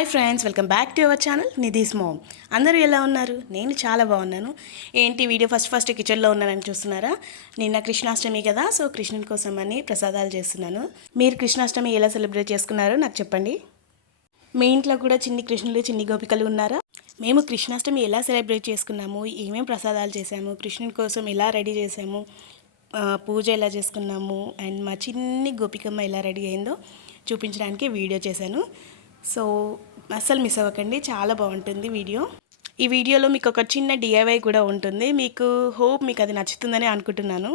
Hi friends, welcome back to our channel Nidhi's mom. అందరూ ఎలా ఉన్నారు? నేను చాలా బాగున్నాను. ఏంటి వీడియో ఫస్ట్ కిచెన్లో ఉన్నానని చూస్తున్నారా? నిన్న కృష్ణాష్టమి కదా, సో కృష్ణుని కోసం అని ప్రసాదాలు చేస్తున్నాను. మీరు కృష్ణాష్టమి ఎలా సెలబ్రేట్ చేసుకున్నారో నాకు చెప్పండి. మీ ఇంట్లో కూడా చిన్ని కృష్ణులు చిన్ని గోపికలు ఉన్నారా? మేము కృష్ణాష్టమి ఎలా సెలబ్రేట్ చేసుకున్నాము, ఏమేమి ప్రసాదాలు చేసాము, కృష్ణుని కోసం ఎలా రెడీ చేసాము, పూజ ఎలా చేసుకున్నాము, అండ్ మా చిన్ని గోపికమ్మ ఎలా రెడీ అయిందో చూపించడానికి వీడియో చేశాను. సో అస్సలు మిస్ అవ్వకండి, చాలా బాగుంటుంది వీడియో. ఈ వీడియోలో మీకు ఒక చిన్న డిఐవై కూడా ఉంటుంది. మీకు అది నచ్చుతుందని అనుకుంటున్నాను.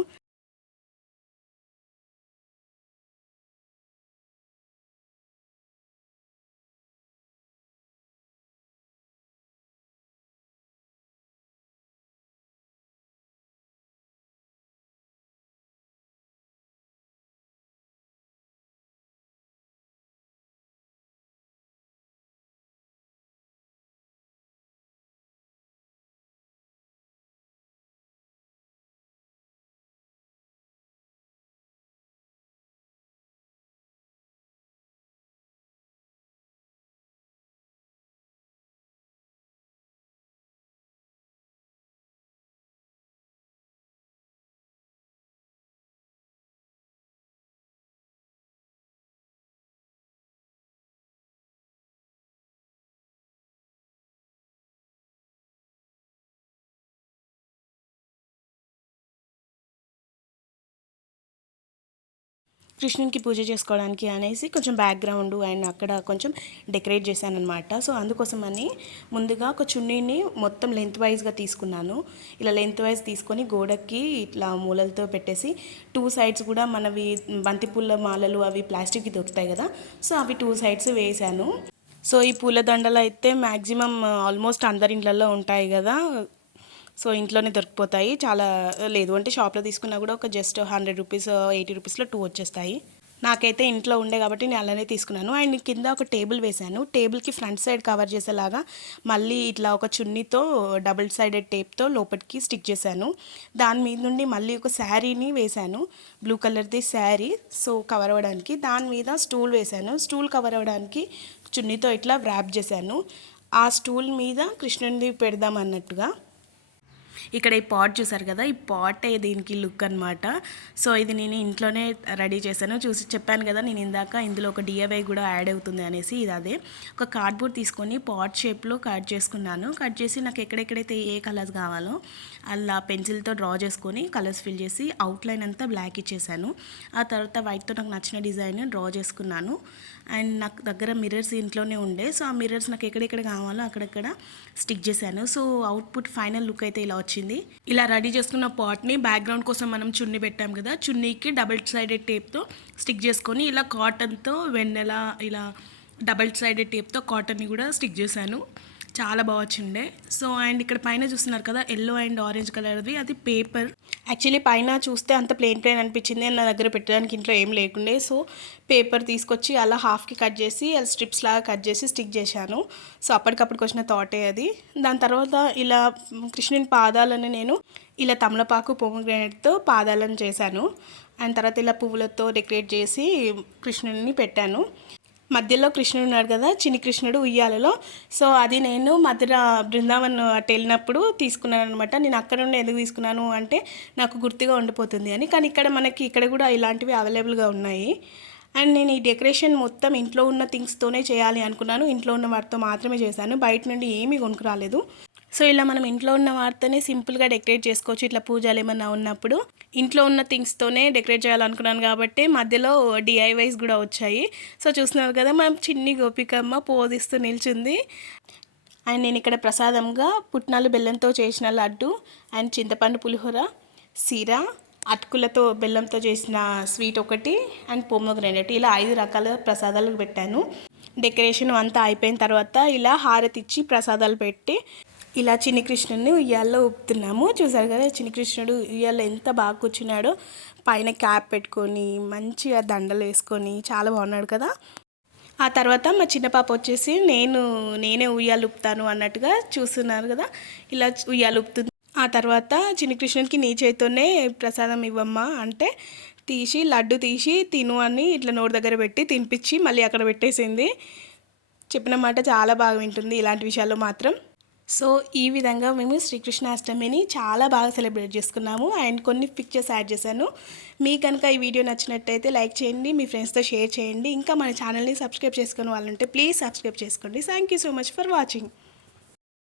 కృష్ణునికి పూజ చేసుకోవడానికి అనేసి కొంచెం బ్యాక్గ్రౌండ్ అండ్ అక్కడ కొంచెం డెకరేట్ చేశాను అనమాట. సో అందుకోసమని ముందుగా ఒక చున్నీని మొత్తం లెంత్ వైజ్గా తీసుకున్నాను. ఇలా లెంత్ వైజ్ తీసుకొని గోడకి ఇట్లా మూలలతో పెట్టేసి 2 సైడ్స్ కూడా మనవి బంతిపూల మాలలు అవి ప్లాస్టిక్కి దొరుకుతాయి కదా, సో అవి 2 సైడ్స్ వేసాను. సో ఈ పూలదండలు అయితే మ్యాక్సిమం ఆల్మోస్ట్ అందరి ఇంట్లలో ఉంటాయి కదా, సో ఇంట్లోనే దొరికిపోతాయి. చాలా లేదు అంటే షాప్లో తీసుకున్నా కూడా ఒక జస్ట్ 100 రూపీస్ 80 రూపీస్లో 2 వచ్చేస్తాయి. నాకైతే ఇంట్లో ఉండే కాబట్టి నేను అలానే తీసుకున్నాను. అండ్ కింద ఒక టేబుల్ వేశాను. టేబుల్కి ఫ్రంట్ సైడ్ కవర్ చేసేలాగా మళ్ళీ ఇట్లా ఒక చున్నీతో డబుల్ సైడెడ్ టేప్తో లోపలికి స్టిక్ చేశాను. దాని మీద నుండి మళ్ళీ ఒక శారీని వేశాను, బ్లూ కలర్ది శారీ, సో కవర్ అవ్వడానికి. దాని మీద స్టూల్ వేశాను. స్టూల్ కవర్ అవ్వడానికి చున్నీతో ఇట్లా వ్రాప్ చేశాను. ఆ స్టూల్ మీద కృష్ణుడిని పెడదాం అన్నట్టుగా. ఇక్కడ ఈ పాట్ చూసారు కదా, ఈ పాటే దీనికి లుక్ అనమాట. సో ఇది నేను ఇంట్లోనే రెడీ చేశాను. చెప్పాను కదా నేను ఇందాక, ఇందులో ఒక డిఐవై కూడా యాడ్ అవుతుంది అనేసి. ఇది అదే ఒక కార్డ్బోర్డ్ తీసుకొని పాట్ షేప్లో కట్ చేసుకున్నాను. కట్ చేసి నాకు ఎక్కడెక్కడైతే ఏ కలర్స్ కావాలో అలా పెన్సిల్తో డ్రా చేసుకొని కలర్స్ ఫిల్ చేసి అవుట్లైన్ అంతా బ్లాక్ ఇచ్చేసాను. ఆ తర్వాత వైట్తో నాకు నచ్చిన డిజైన్ డ్రా చేసుకున్నాను. అండ్ నాకు దగ్గర మిర్రర్స్ ఇంట్లోనే ఉండే, సో ఆ మిర్రర్స్ నాకు ఎక్కడెక్కడ కావాలో అక్కడక్కడ స్టిక్ చేశాను. సో అవుట్పుట్ ఫైనల్ లుక్ అయితే ఇలా వచ్చింది. ఇలా రెడీ చేసుకున్న పాట్ని బ్యాక్గ్రౌండ్ కోసం మనం చున్నీ పెట్టాం కదా, చున్నీకి డబుల్ సైడెడ్ టేప్తో స్టిక్ చేసుకొని ఇలా కాటన్తో వెన్నెల ఇలా డబుల్ సైడెడ్ టేప్తో కాటన్ని కూడా స్టిక్ చేశాను. చాలా బాగా వచ్చిండే. సో అండ్ ఇక్కడ పైన చూస్తున్నారు కదా, ఎల్లో అండ్ ఆరెంజ్ కలర్ది అది పేపర్. యాక్చువల్లీ పైన చూస్తే అంత ప్లెయిన్ అనిపించింది. నా దగ్గర పెట్టడానికి ఇంట్లో ఏం లేకుండే, సో పేపర్ తీసుకొచ్చి అలా హాఫ్కి కట్ చేసి అలా స్ట్రిప్స్ లాగా కట్ చేసి స్టిక్ చేశాను. సో అప్పటికప్పుడు వచ్చిన థాటే అది. దాని తర్వాత ఇలా కృష్ణుని పాదాలను నేను ఇలా తమలపాకు పొమగ్రానేట్తో పాదాలను చేశాను. అండ్ తర్వాత ఇలా పువ్వులతో డెకరేట్ చేసి కృష్ణుడిని పెట్టాను. మధ్యలో కృష్ణుడు ఉన్నాడు కదా, చిన్ని కృష్ణుడు ఉయ్యాలలో. సో అది నేను మధుర బృందావన్ అటు వెళ్ళినప్పుడు తీసుకున్నాను అనమాట. నేను అక్కడ నుండి ఎందుకు తీసుకున్నాను అంటే నాకు గుర్తుగా ఉండిపోతుంది అని. కానీ ఇక్కడ కూడా ఇలాంటివి అవైలబుల్గా ఉన్నాయి. అండ్ నేను ఈ డెకరేషన్ మొత్తం ఇంట్లో ఉన్న థింగ్స్తోనే చేయాలి అనుకున్నాను. ఇంట్లో ఉన్న వాటితో మాత్రమే చేశాను, బయట నుండి ఏమీ కొనుక్కురాలేదు. సో ఇలా మనం ఇంట్లో ఉన్న వాటితోనే సింపుల్గా డెకరేట్ చేసుకోవచ్చు. ఇట్లా పూజలు ఏమన్నా ఉన్నప్పుడు ఇంట్లో ఉన్న థింగ్స్తోనే డెకరేట్ చేయాలనుకున్నాను కాబట్టి మధ్యలో డిఐవైస్ కూడా వచ్చాయి. సో చూస్తున్నారు కదా, మనం చిన్ని గోపికమ్మ పోజిస్తూ నిల్చుంది. అండ్ నేను ఇక్కడ ప్రసాదంగా పుట్నాలు బెల్లంతో చేసిన లడ్డు అండ్ చింతపండు పులిహోర, సిర, అటుకులతో బెల్లంతో చేసిన స్వీట్ ఒకటి అండ్ పొమోగ్రానేట్, ఇలా 5 రకాల ప్రసాదాలు పెట్టాను. డెకరేషన్ అంతా అయిపోయిన తర్వాత ఇలా హారతి ఇచ్చి ప్రసాదాలు పెట్టి ఇలా చిన్ని కృష్ణుడిని ఉయ్యాల్లో ఊపుతున్నాము. చూసారు కదా, చిన్ని కృష్ణుడు ఉయ్యాల్లో ఎంత బాగా కూర్చున్నాడో. పైన క్యాప్ పెట్టుకొని మంచిగా దండలు వేసుకొని చాలా బాగున్నాడు కదా. ఆ తర్వాత మా చిన్న పాప వచ్చేసి నేనే ఉయ్యాలు ఊపుతాను అన్నట్టుగా చూస్తున్నారు కదా, ఇలా ఉయ్యాలు ఊపుతుంది. ఆ తర్వాత చిన్ని కృష్ణుడికి నీ చేతితోనే ప్రసాదం ఇవ్వమ్మా అంటే లడ్డు తీసి తిను అని ఇట్లా నోటి దగ్గర పెట్టి తినిపించి మళ్ళీ అక్కడ పెట్టేసింది. చెప్పిన మాట చాలా బాగా వింటుంది ఇలాంటి విషయాల్లో మాత్రం. సో ఈ విధంగా మేము శ్రీకృష్ణాష్టమిని చాలా బాగా సెలబ్రేట్ చేసుకున్నాము అండ్ కొన్ని పిక్చర్స్ యాడ్ చేశాను. మీకు కనుక ఈ వీడియో నచ్చినట్టయితే లైక్ చేయండి, మీ ఫ్రెండ్స్తో షేర్ చేయండి. ఇంకా మన ఛానల్ని సబ్స్క్రైబ్ చేసుకునే వాళ్ళు ఉంటే ప్లీజ్ సబ్స్క్రైబ్ చేసుకోండి. Thank you so much for watching.